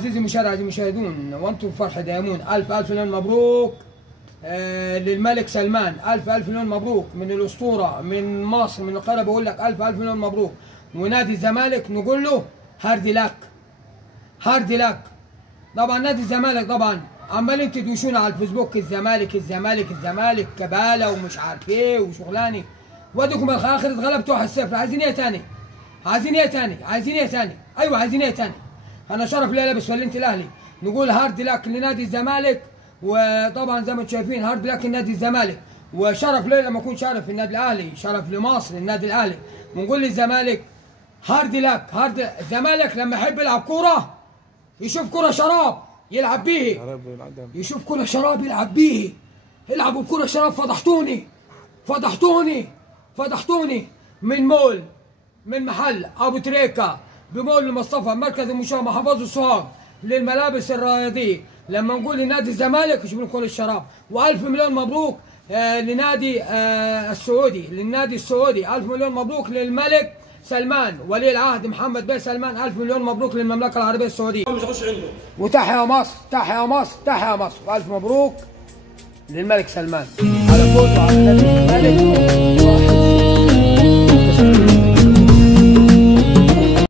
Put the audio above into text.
عزيزي المشاهد، عزيزي المشاهدون، وانتم فرح دائمون، الف الف مليون مبروك للملك سلمان. الف الف مليون مبروك من الاسطوره، من مصر، من القاهره. بقول لك الف الف مليون مبروك. ونادي الزمالك نقول له هارد لك، هارد لك. طبعا نادي الزمالك طبعا عمالين تدوشونا على الفيسبوك، الزمالك الزمالك الزمالك كباله ومش عارف ايه وشغلاني. واديكم الاخر اتغلبتوا 1-0. عايزين ايه تاني؟ عايزين ايه تاني؟ عايزين ايه تاني؟ ايوه عايزين ايه تاني؟ انا شرف لي لابس فلنت الاهلي. نقول هارد لك لنادي الزمالك، وطبعا زي ما انتم شايفين هارد لك لنادي الزمالك. وشرف لي لما اكون شرف النادي الاهلي، شرف لمصر النادي الاهلي. ونقول للزمالك هارد لك، هارد. الزمالك لما يحب يلعب كوره يشوف كوره شراب يلعب بيه، يشوف كوره شراب يلعب بيه. العبوا بكوره شراب. فضحتوني فضحتوني فضحتوني من مول، من محل ابو تريكه بمول المصطفى، مركز المشاة، محافظه سوهاج، للملابس الرياضيه. لما نقول لنادي الزمالك يشوفون كل الشراب. والف مليون مبروك لنادي السعودي، للنادي السعودي. الف مليون مبروك للملك سلمان ولي العهد محمد بن سلمان. الف مليون مبروك للمملكه العربيه السعوديه. وتحيا مصر، تحيا مصر، تحيا مصر. والف مبروك للملك سلمان على فوزه على نادي الزمالك 1-0.